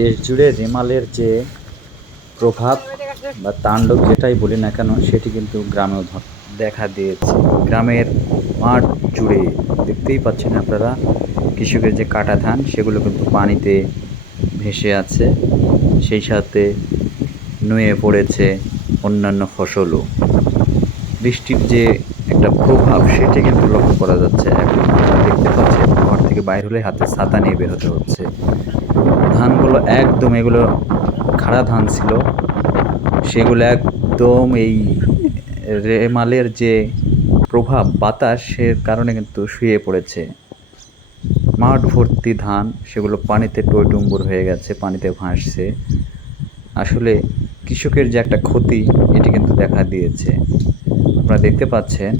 দেশ জুড়ে রেমালের যে প্রভাব বা তাণ্ডব যেটাই বলি না কেন, সেটি কিন্তু গ্রামেও দেখা দিয়েছে। গ্রামের মাঠ জুড়ে দেখতেই পাচ্ছেন আপনারা, কৃষকের যে কাটা ধান, সেগুলো কিন্তু পানিতে ভেসে আছে। সেই সাথে নুয়ে পড়েছে অন্যান্য ফসলও। বৃষ্টির যে একটা প্রভাব, সেটি কিন্তু লক্ষ্য করা যাচ্ছে। এখন আপনারা দেখতে পাচ্ছেন, ঘর থেকে বাইর হলে হাতে ছাতা নিয়ে বের হতে হচ্ছে। ধানগুলো একদম এগুলো খাড়া ধান ছিল। সেগুলো একদম এই রেমালের যে প্রভাব বাতাসের কারণে কিন্তু শুয়ে পড়েছে। মাঠ ভর্তি ধান, সেগুলো পানিতে টইটুম্বুর হয়ে গেছে, পানিতে ভাসছে। আসলে কৃষকের যে একটা ক্ষতি, এটি কিন্তু দেখা দিয়েছে। আপনারা দেখতে পাচ্ছেন,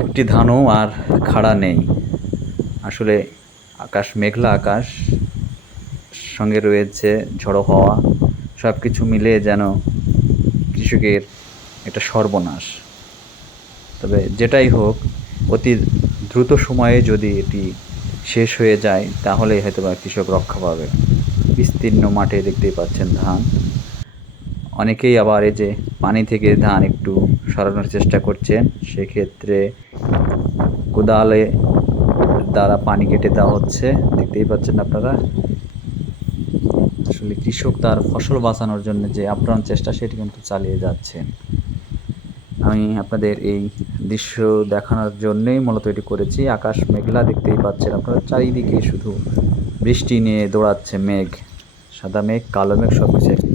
একটি ধানও আর খাড়া নেই। আসলে আকাশ, মেঘলা আকাশ, সঙ্গে রয়েছে ঝড়ো হওয়া সব কিছু মিলে যেন কৃষকের একটা সর্বনাশ। তবে যেটাই হোক, অতি দ্রুত সময়ে যদি এটি শেষ হয়ে যায়, তাহলেই হয়তো বা কৃষক রক্ষা পাবে। বিস্তীর্ণ মাঠে দেখতেই পাচ্ছেন ধান। অনেকেই আবার এই যে পানি থেকে ধান একটু সরানোর চেষ্টা করছেন, সেক্ষেত্রে কোদালে দ্বারা পানি কেটে দেওয়া হচ্ছে। দেখতেই পাচ্ছেন আপনারা। আসলে কৃষক তার ফসল বাঁচানোর জন্য যে আপ্রাণ চেষ্টা, সেটি কিন্তু চালিয়ে যাচ্ছেন আমি আপনাদের এই দৃশ্য দেখানোর জন্যই মূলত এটি করেছি। আকাশ মেঘলা, দেখতেই পাচ্ছেন আপনারা। চারিদিকে শুধু বৃষ্টি নিয়ে দৌড়াচ্ছে মেঘ। সাদা মেঘ, কালো মেঘ সব কিছু